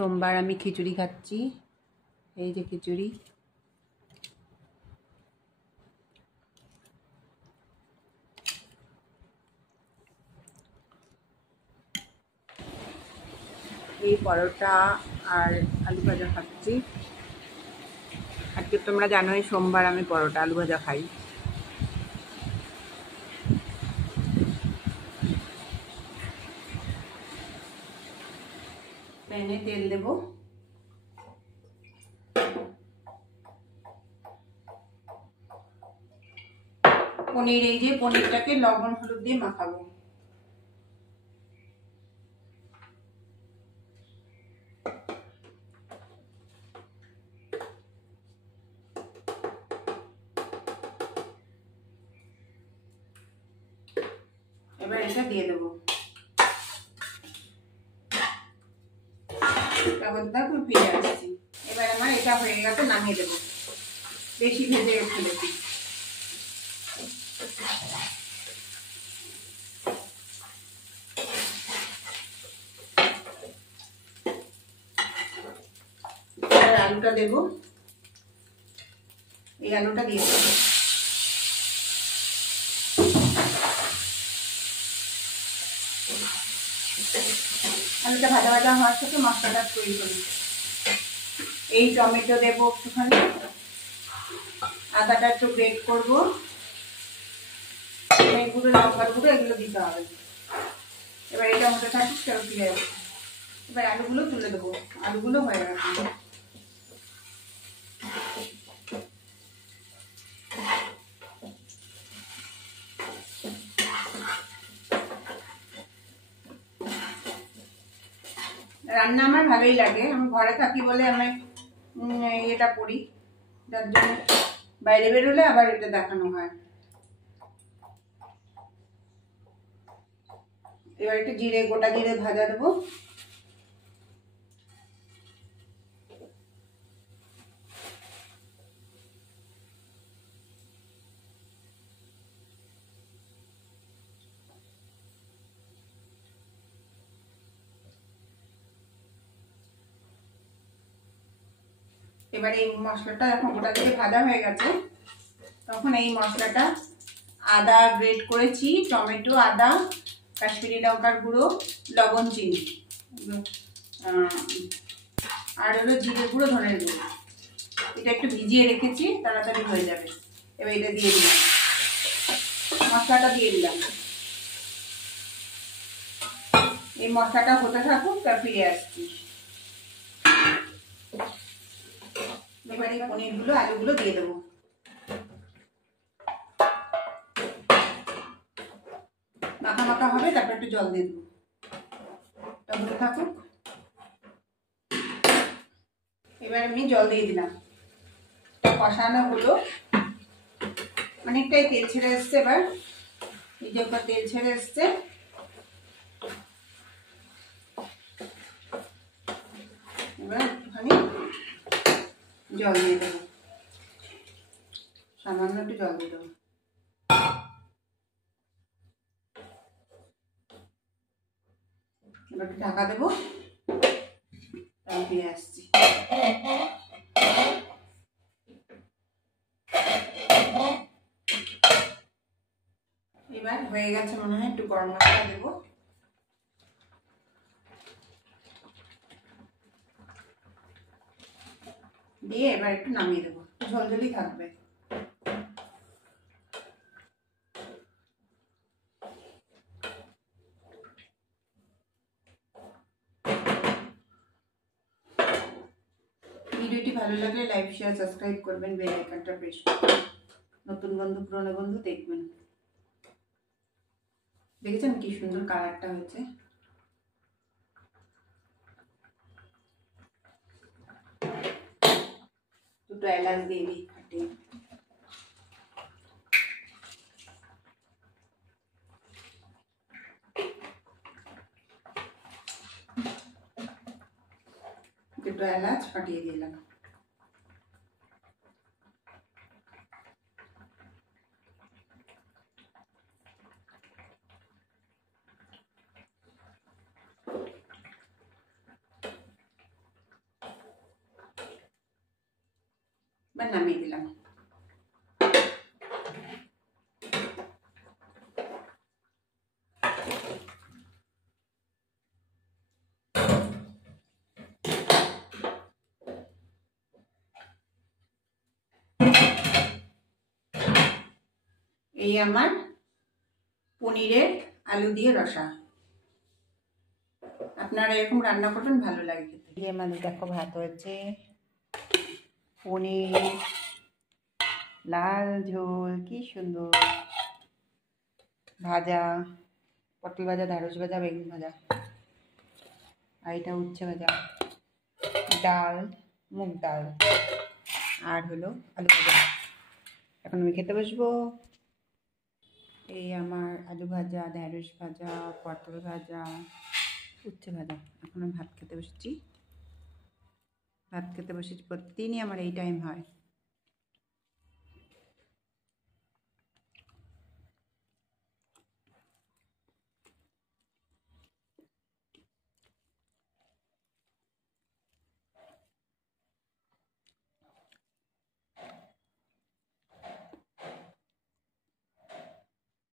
সোমবার আমি খিচুড়ি খাচ্ছি। এই যে খিচুড়ি। এই পরোটা আর আলু ভাজা খাচ্ছি। আজকে তোমরা জানোই সোমবার আমি পরোটা আলু ভাজা খাই। প্যানে তেল দেব। পনির, এই যে পনিরটাকে লবণ হলুদ দিয়ে মাখাবো। এবার এটা দিয়ে দেবো। তারপর দেখো ফিরে আসছি। এবার আমার এটা হয়ে গেছে, নামিয়ে দেবো। বেশি ভেজে ফেলেছি। আলুটা দেবো, এই আলুটা দিয়ে দেবো। আলুটা ভাজা ভাজা হওয়ার সাথে মশলাটা তৈরি করি। এই টমেটো দেবো একটুখানি, আদাটা একটু গ্রেট করবো, গুঁড়ো লঙ্কার গুঁড়ো এগুলো দিতে হবে। এবার এটা মধ্যে থাকুক, সেও ফিরে যাবে। এবার আলুগুলো তুলে দেবো। আলুগুলো হয়ে গেছে। রান্না আমার ভালোই লাগে। আমি ঘরে থাকি বলে আমি এটা করি, যার জন্য বাইরে বেরোলে আবার এটা দেখানো হয়। এবার একটু জিরে, গোটা জিরে ভাজা দেবো। এবার এই মশলাটা যখন গোটা জিরে ভাজা হয়ে গেছে, তখন এই মশলাটা আদা গ্রেট করেছি, টমেটো, আদা, কাশ্মীরি লঙ্কার গুঁড়ো, লবণ, চিনি, আর হলো জিরে গুঁড়ো, ধনের গুঁড়ো। এটা একটু ভিজিয়ে রেখেছি, তাড়াতাড়ি হয়ে যাবে। এবার এটা দিয়ে দিলাম, মশলাটা দিয়ে দিলাম। এই মশলাটা হতে থাকুক, তা ফিরে আসছি। এবার এই পনিরগুলো, আলুগুলো দিয়ে দেবো। মাখা মাখা হবে, তারপর একটু জল দিয়ে দেবো। হতে থাকুক। এবার আমি জল দিয়ে দিলাম। কষানো হলো, অনেকটাই তেল ছেড়ে এসছে। এবার এই যে তেল ছেড়ে এসছে, এবার একটুখানি জল দিয়ে দেবো। সামান্য একটু জল দিয়ে দেবো। এবার একটু ঢাকা দেবো, তারপর ফিরে আসছি। এবার হয়ে গেছে মনে হয়, একটু গরম মশলা দেবো। দিয়ে এবার একটু নামিয়ে দেবো, ঝোলঝোলি থাকবে। ভিডিওটি ভালো লাগলে লাইক, শেয়ার, সাবস্ক্রাইব করবেন, বেল আইকনটা প্রেস করবেন। নতুন বন্ধু, পুরনো বন্ধু দেখবেন। দেখেছেন কি সুন্দর কালারটা হয়েছে। দুটো এলাচ দিয়ে দিই ফাটিয়ে। দুটো এলাচ ফাটিয়ে দিলাম। এবার নামিয়ে দিলাম। এই আমার পনিরের আলু দিয়ে রসা। আপনারা এরকম রান্না করবেন, ভালো লাগে খেতে। দিয়ে মানে দেখো ভাত হয়েছে, পনির, লাল ঝোল, কি সুন্দর, ভাজা, পটল ভাজা, ঢ্যাঁড়স ভাজা, বেগুন ভাজা, আর এটা উচ্ছে ভাজা, ডাল, মুগ ডাল, আর হলো আলু ভাজা। এখন আমি খেতে বসবো। এই আমার আলু ভাজা, ঢ্যাঁড়স ভাজা, পটল ভাজা, উচ্ছে ভাজা। এখন আমি ভাত খেতে বসেছি। প্রতিদিনই আমার এই টাইম হয়।